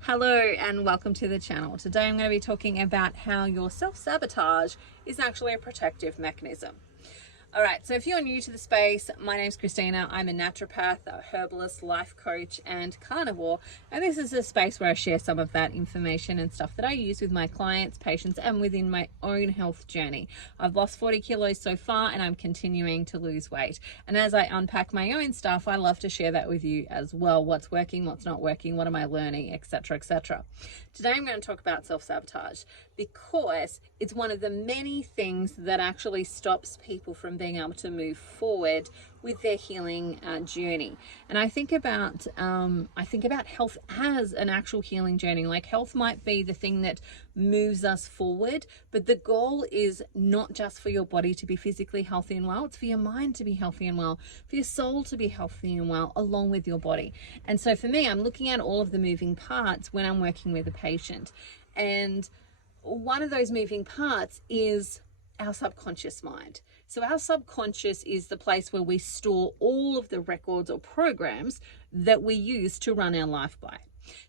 Hello and welcome to the channel. Today I'm going to be talking about how your self-sabotage is actually a protective mechanism. Alright, so if you're new to the space, my name's Christina. I'm a naturopath, a herbalist, life coach and carnivore, and this is a space where I share some of that information and stuff that I use with my clients, patients and within my own health journey. I've lost 40 kilos so far and I'm continuing to lose weight, and as I unpack my own stuff, I love to share that with you as well. What's working, what's not working, what am I learning, etc, etc. Today I'm going to talk about self-sabotage because it's one of the many things that actually stops people from being able to move forward with their healing journey. And I think about health as an actual healing journey. Like, health might be the thing that moves us forward, but the goal is not just for your body to be physically healthy and well, it's for your mind to be healthy and well, for your soul to be healthy and well, along with your body. And so for me, I'm looking at all of the moving parts when I'm working with a patient. And one of those moving parts is our subconscious mind. So our subconscious is the place where we store all of the records or programs that we use to run our life by.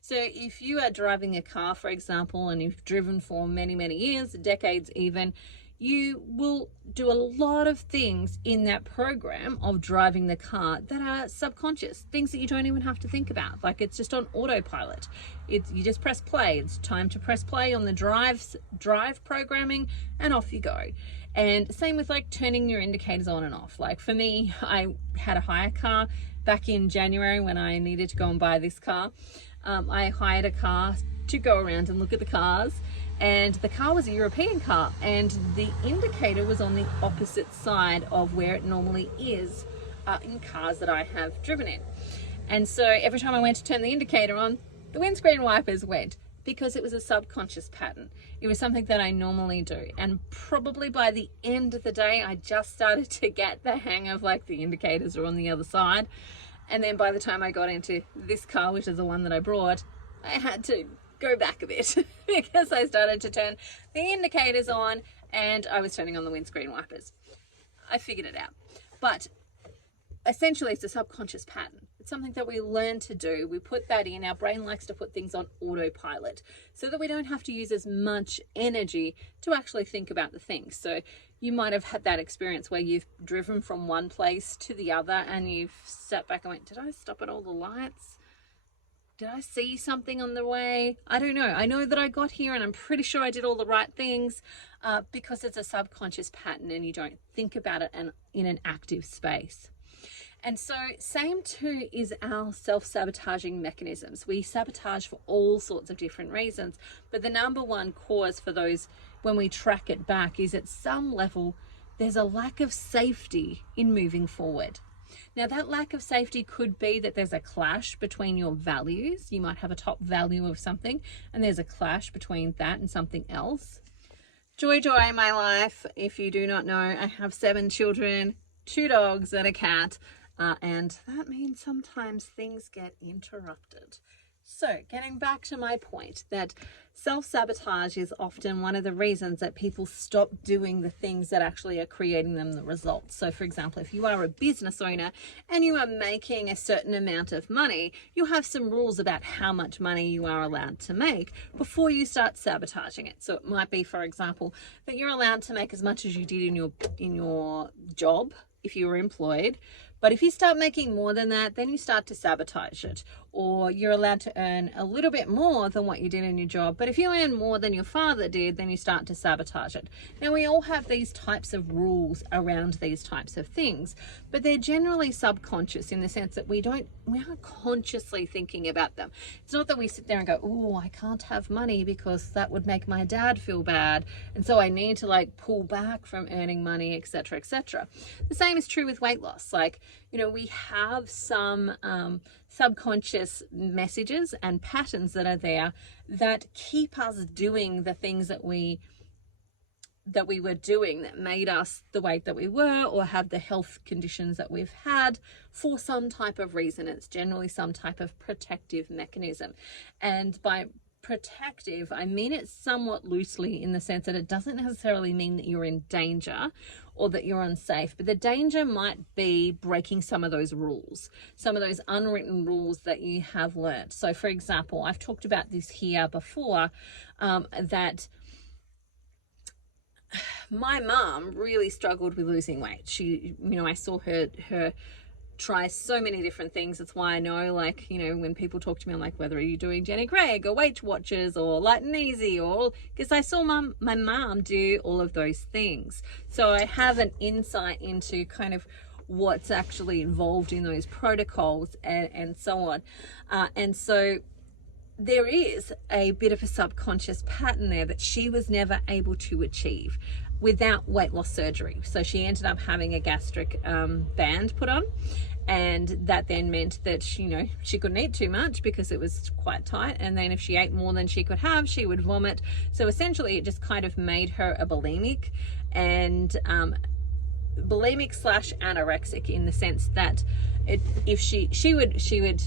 So if you are driving a car, for example, and you've driven for many, many years, decades even, you will do a lot of things in that program of driving the car that are subconscious, things that you don't even have to think about. Like, it's just on autopilot. You just press play. It's time to press play on the drive programming, and off you go. And same with like turning your indicators on and off. Like for me, I had a hire car back in January when I needed to go and buy this car. I hired a car to go around and look at the cars, and the car was a European car, and the indicator was on the opposite side of where it normally is in cars that I have driven in. And so every time I went to turn the indicator on, the windscreen wipers went, because it was a subconscious pattern. It was something that I normally do. And probably by the end of the day, I just started to get the hang of like the indicators are on the other side. And then by the time I got into this car, which is the one that I brought, I had to go back a bit because I started to turn the indicators on and I was turning on the windscreen wipers. I figured it out. But essentially it's a subconscious pattern. It's something that we learn to do. We put that in. Our brain likes to put things on autopilot so that we don't have to use as much energy to actually think about the things. So you might have had that experience where you've driven from one place to the other and you've sat back and went, did I stop at all the lights? Did I see something on the way? I don't know. I know that I got here and I'm pretty sure I did all the right things because it's a subconscious pattern and you don't think about it in an active space. And so same too is our self-sabotaging mechanisms. We sabotage for all sorts of different reasons, but the number one cause for those, when we track it back, is at some level there's a lack of safety in moving forward. Now, that lack of safety could be that there's a clash between your values. You might have a top value of something and there's a clash between that and something else. Joy in my life. If you do not know, I have 7 children, 2 dogs and a cat. And that means sometimes things get interrupted. So getting back to my point that self-sabotage is often one of the reasons that people stop doing the things that actually are creating them the results. So for example, if you are a business owner and you are making a certain amount of money, you have some rules about how much money you are allowed to make before you start sabotaging it. So it might be, for example, that you're allowed to make as much as you did in your job if you were employed. But if you start making more than that, then you start to sabotage it. Or you're allowed to earn a little bit more than what you did in your job. But if you earn more than your father did, then you start to sabotage it. Now, we all have these types of rules around these types of things, but they're generally subconscious in the sense that we aren't consciously thinking about them. It's not that we sit there and go, oh, I can't have money because that would make my dad feel bad. And so I need to like pull back from earning money, etc., etc. The same is true with weight loss. Like, you know, we have some subconscious messages and patterns that are there that keep us doing the things that we were doing that made us the weight that we were or have the health conditions that we've had for some type of reason. It's generally some type of protective mechanism. And by protective, I mean it somewhat loosely in the sense that it doesn't necessarily mean that you're in danger or that you're unsafe, but the danger might be breaking some of those rules, some of those unwritten rules that you have learnt. So for example, I've talked about this here before, that my mom really struggled with losing weight. She, I saw her try so many different things. That's why I know, like, when people talk to me, I'm like, whether are you doing Jenny Craig or Weight Watchers or Light and Easy, or because I saw my mom do all of those things. So I have an insight into kind of what's actually involved in those protocols and so on. And so there is a bit of a subconscious pattern there that she was never able to achieve without weight loss surgery. So she ended up having a gastric band put on, and that then meant that she couldn't eat too much because it was quite tight, and then if she ate more than she could have, she would vomit. So essentially it just kind of made her a bulimic, and bulimic slash anorexic, in the sense that if she would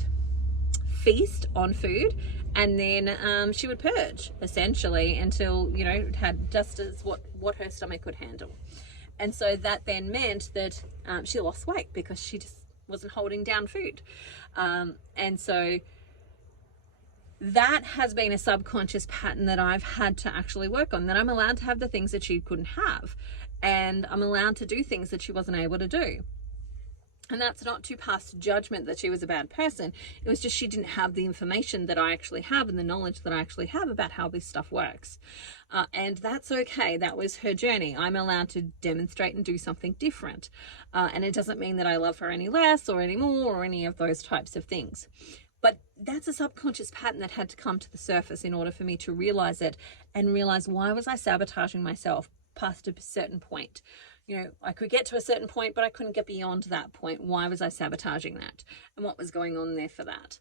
feast on food, and then she would purge essentially until it had just as what her stomach could handle. And so that then meant that she lost weight because she just wasn't holding down food. And so that has been a subconscious pattern that I've had to actually work on, that I'm allowed to have the things that she couldn't have, and I'm allowed to do things that she wasn't able to do. And that's not to pass judgment that she was a bad person. It was just she didn't have the information that I actually have and the knowledge that I actually have about how this stuff works. And that's okay. That was her journey. I'm allowed to demonstrate and do something different. And it doesn't mean that I love her any less or any more or any of those types of things. But that's a subconscious pattern that had to come to the surface in order for me to realize it, and realize, why was I sabotaging myself past a certain point? I could get to a certain point, but I couldn't get beyond that point. Why was I sabotaging that? And what was going on there for that?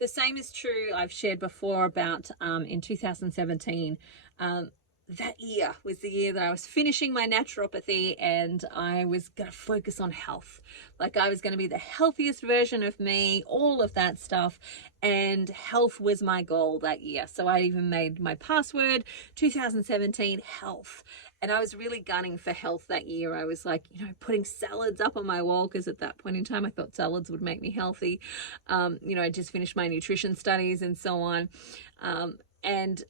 The same is true, I've shared before about in 2017, that year was the year that I was finishing my naturopathy, and I was going to focus on health. Like, I was going to be the healthiest version of me, all of that stuff. And health was my goal that year. So I even made my password 2017 health. And I was really gunning for health that year. I was like, putting salads up on my wall, because at that point in time, I thought salads would make me healthy. I just finished my nutrition studies and so on. And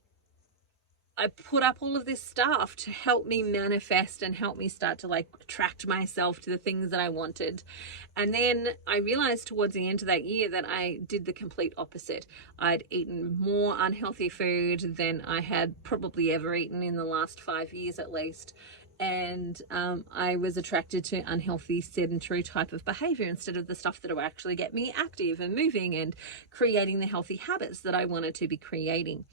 I put up all of this stuff to help me manifest and help me start to attract myself to the things that I wanted. And then I realized towards the end of that year that I did the complete opposite. I'd eaten more unhealthy food than I had probably ever eaten in the last 5 years at least. And I was attracted to unhealthy, sedentary type of behavior instead of the stuff that would actually get me active and moving and creating the healthy habits that I wanted to be creating.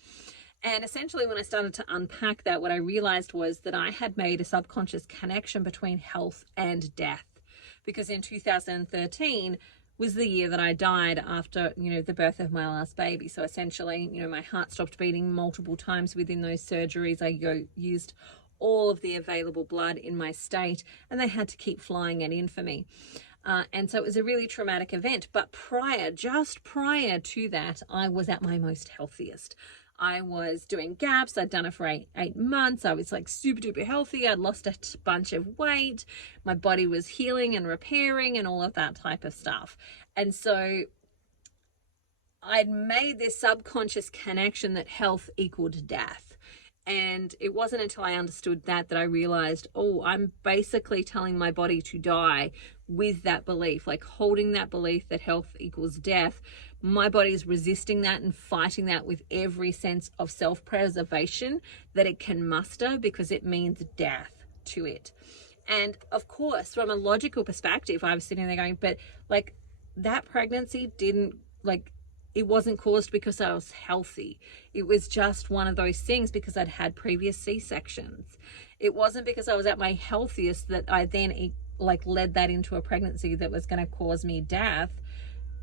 And essentially, when I started to unpack that, what I realized was that I had made a subconscious connection between health and death. Because in 2013 was the year that I died after, the birth of my last baby. So essentially, my heart stopped beating multiple times within those surgeries. I used all of the available blood in my state, and they had to keep flying it in for me. And so it was a really traumatic event. But just prior to that, I was at my most healthiest. I was doing gaps. I'd done it for eight months. I was super duper healthy. I'd lost a bunch of weight. My body was healing and repairing and all of that type of stuff. And so I'd made this subconscious connection that health equaled death. And it wasn't until I understood that I realized, I'm basically telling my body to die with that belief, holding that belief that health equals death. My body is resisting that and fighting that with every sense of self-preservation that it can muster, because it means death to it. And of course, from a logical perspective, I was sitting there going, but that pregnancy it wasn't caused because I was healthy. It was just one of those things because I'd had previous C-sections. It wasn't because I was at my healthiest that I then led that into a pregnancy that was going to cause me death,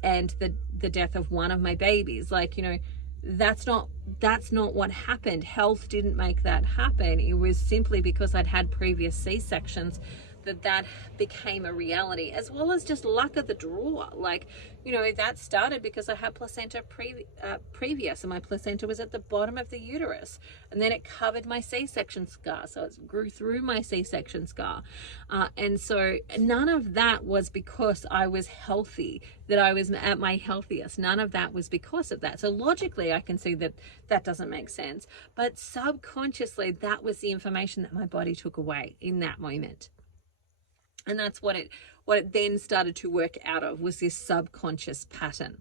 and the death of one of my babies. That's not what happened. Health didn't make that happen. It was simply because I'd had previous C-sections that became a reality, as well as just luck of the draw. Like, you know, that started because I had placenta previous, and my placenta was at the bottom of the uterus, and then it covered my C-section scar, so it grew through my C-section scar. And so none of that was because I was healthy, that I was at my healthiest. None of that was because of that. So logically I can see that that doesn't make sense, but subconsciously that was the information that my body took away in that moment. And that's what it then started to work out of, was this subconscious pattern.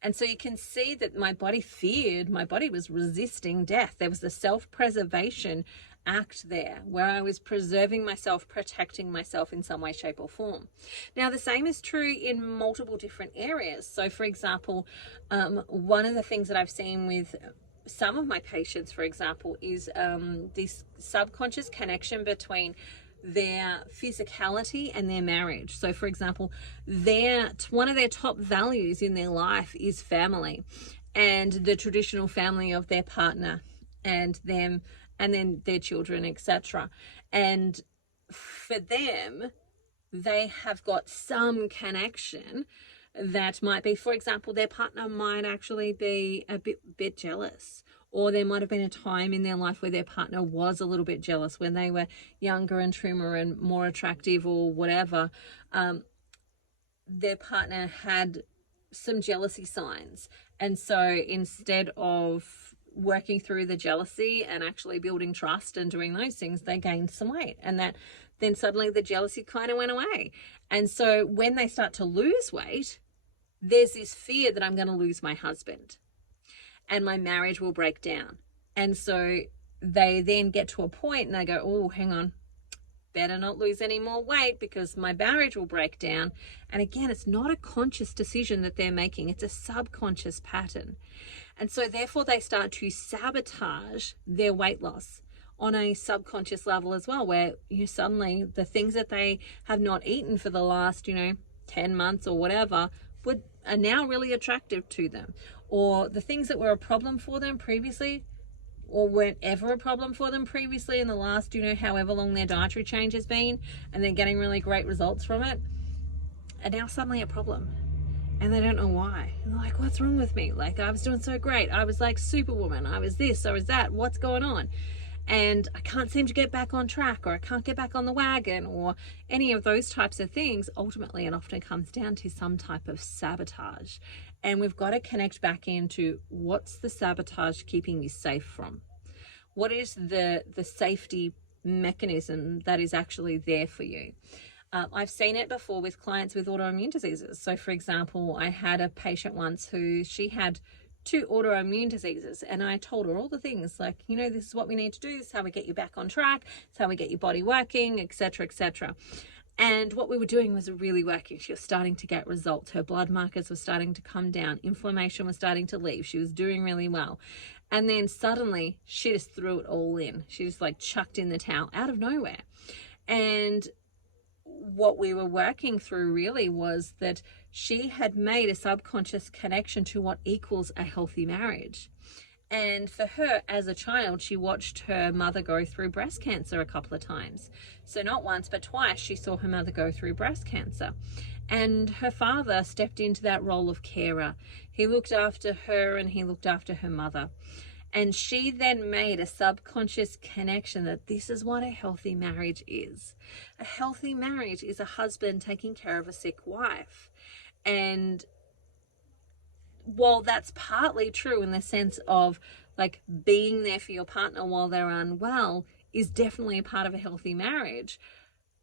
And so you can see that my body feared, my body was resisting death. There was the self-preservation act there, where I was preserving myself, protecting myself in some way, shape, or form. Now, the same is true in multiple different areas. So, for example, one of the things that I've seen with some of my patients, for example, is this subconscious connection between their physicality and their marriage. So, for example, one of their top values in their life is family, and the traditional family of their partner and them, and then their children, etc. And for them, they have got some connection that might be, for example, their partner might actually be a bit jealous, or there might have been a time in their life where their partner was a little bit jealous when they were younger and trimmer and more attractive, or whatever. Their partner had some jealousy signs, and so instead of working through the jealousy and actually building trust and doing those things, they gained some weight, and that then suddenly the jealousy kind of went away. And so when they start to lose weight, there's this fear that I'm going to lose my husband and my marriage will break down. And so they then get to a point and they go, oh, hang on, better not lose any more weight because my marriage will break down. And again, it's not a conscious decision that they're making, it's a subconscious pattern. And so therefore they start to sabotage their weight loss on a subconscious level as well, where suddenly the things that they have not eaten for the last 10 months or whatever are now really attractive to them, or the things that were a problem for them previously, or weren't ever a problem for them previously in the last however long their dietary change has been, and they're getting really great results from it, are now suddenly a problem. And they don't know why. And they're like, what's wrong with me? Like, I was doing so great. I was like superwoman. I was this, I was that. What's going on? And I can't seem to get back on track, or I can't get back on the wagon, or any of those types of things. Ultimately, it often comes down to some type of sabotage. And we've got to connect back into, what's the sabotage keeping you safe from? What is the safety mechanism that is actually there for you? I've seen it before with clients with autoimmune diseases. So, for example, I had a patient once who she had 2 autoimmune diseases, and I told her all the things like, this is what we need to do, this is how we get you back on track, this is how we get your body working, etc., etc. And what we were doing was really working. She was starting to get results. Her blood markers were starting to come down. Inflammation was starting to leave. She was doing really well. And then suddenly she just threw it all in. She just chucked in the towel out of nowhere. And what we were working through really was that she had made a subconscious connection to what equals a healthy marriage. And for her, as a child, she watched her mother go through breast cancer a couple of times. So not once, but twice, she saw her mother go through breast cancer. And her father stepped into that role of carer. He looked after her and he looked after her mother. And she then made a subconscious connection that this is what a healthy marriage is. A healthy marriage is a husband taking care of a sick wife. And while that's partly true in the sense of being there for your partner while they're unwell is definitely a part of a healthy marriage,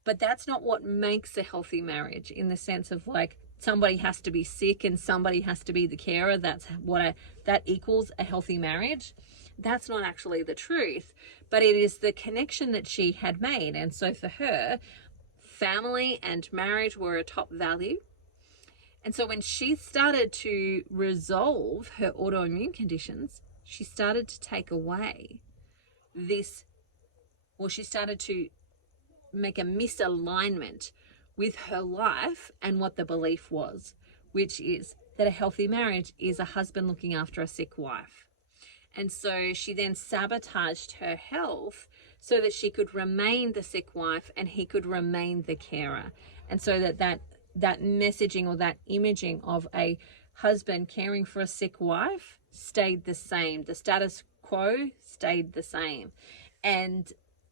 but that's not what makes a healthy marriage, in the sense of somebody has to be sick and somebody has to be the carer. That's that equals a healthy marriage. That's not actually the truth, but it is the connection that she had made. And so for her, family and marriage were a top value. And so when she started to resolve her autoimmune conditions, she started to take away she started to make a misalignment with her life and what the belief was, which is that a healthy marriage is a husband looking after a sick wife. And so she then sabotaged her health so that she could remain the sick wife and he could remain the carer. And so that messaging or that imaging of a husband caring for a sick wife stayed the same. The status quo stayed the same. And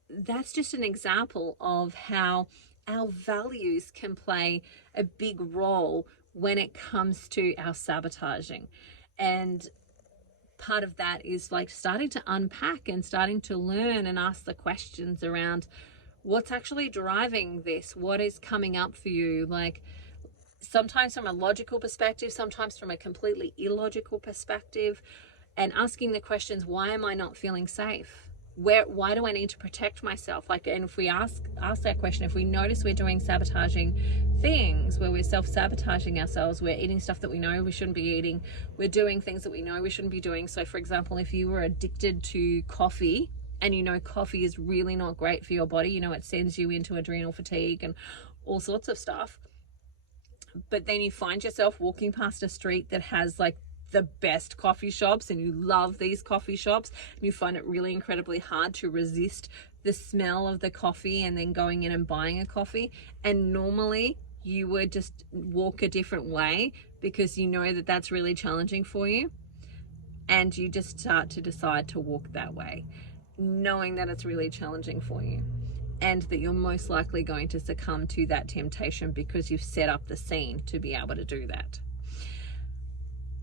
that's just an example of how our values can play a big role when it comes to our sabotaging. And part of that is like starting to unpack and starting to learn and ask the questions around what's actually driving this, what is coming up for you, like sometimes from a logical perspective, sometimes from a completely illogical perspective, and asking the questions, why am I not feeling safe? Why do I need to protect myself? Like, and if we ask that question, if we notice we're doing sabotaging things, where we're self-sabotaging ourselves, we're eating stuff that we know we shouldn't be eating, we're doing things that we know we shouldn't be doing. So for example, if you were addicted to coffee and you know coffee is really not great for your body, you know it sends you into adrenal fatigue and all sorts of stuff, but then you find yourself walking past a street that has like the best coffee shops and you love these coffee shops and you find it really incredibly hard to resist the smell of the coffee and then going in and buying a coffee, and normally you would just walk a different way because you know that that's really challenging for you, and you just start to decide to walk that way knowing that it's really challenging for you and that you're most likely going to succumb to that temptation because you've set up the scene to be able to do that.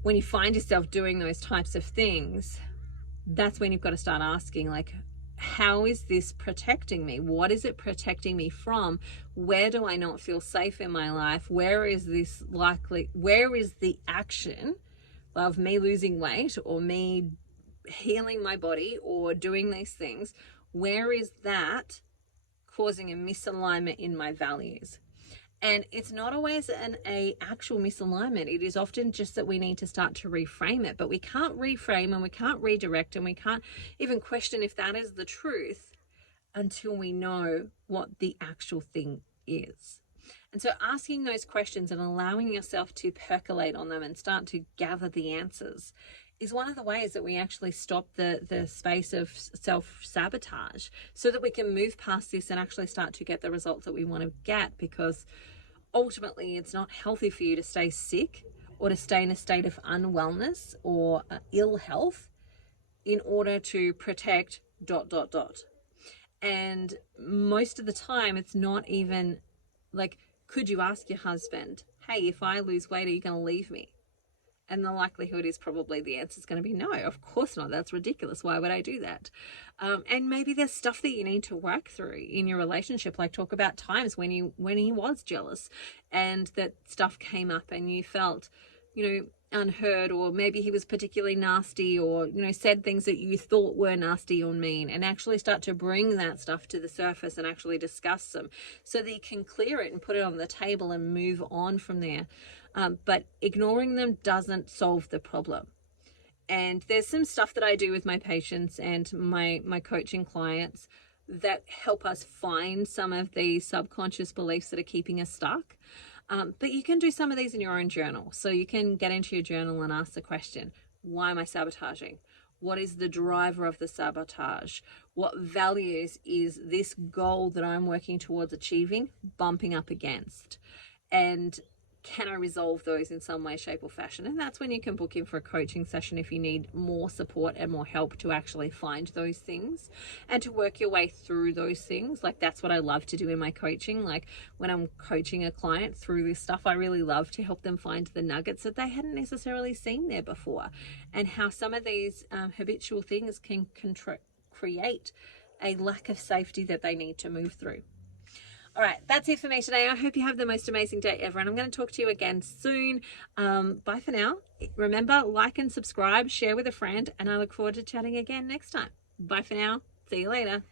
When you find yourself doing those types of things, that's when you've got to start asking, like, how is this protecting me? What is it protecting me from? Where do I not feel safe in my life? Where is the action of me losing weight or me healing my body or doing these things? Where is that causing a misalignment in my values? And it's not always an actual misalignment. It is often just that we need to start to reframe it. But we can't reframe and we can't redirect and we can't even question if that is the truth until we know what the actual thing is. And so asking those questions and allowing yourself to percolate on them and start to gather the answers is one of the ways that we actually stop the space of self-sabotage, so that we can move past this and actually start to get the results that we want to get, because ultimately it's not healthy for you to stay sick or to stay in a state of unwellness or ill health in order to protect ... And most of the time it's not even like, could you ask your husband, hey, if I lose weight, are you going to leave me? And the likelihood is probably the answer is going to be no, of course not. That's ridiculous. Why would I do that? And maybe there's stuff that you need to work through in your relationship. Like talk about times when he was jealous and that stuff came up and you felt, unheard, or maybe he was particularly nasty or, said things that you thought were nasty or mean, and actually start to bring that stuff to the surface and actually discuss them so that you can clear it and put it on the table and move on from there. But ignoring them doesn't solve the problem. And there's some stuff that I do with my patients and my coaching clients that help us find some of these subconscious beliefs that are keeping us stuck. But you can do some of these in your own journal. So you can get into your journal and ask the question, why am I sabotaging? What is the driver of the sabotage? What values is this goal that I'm working towards achieving bumping up against? And can I resolve those in some way, shape or fashion? And that's when you can book in for a coaching session if you need more support and more help to actually find those things and to work your way through those things. Like that's what I love to do in my coaching. Like when I'm coaching a client through this stuff, I really love to help them find the nuggets that they hadn't necessarily seen there before, and how some of these habitual things can create a lack of safety that they need to move through. All right, that's it for me today. I hope you have the most amazing day ever, and I'm going to talk to you again soon. Bye for now. Remember, like and subscribe, share with a friend, and I look forward to chatting again next time. Bye for now. See you later.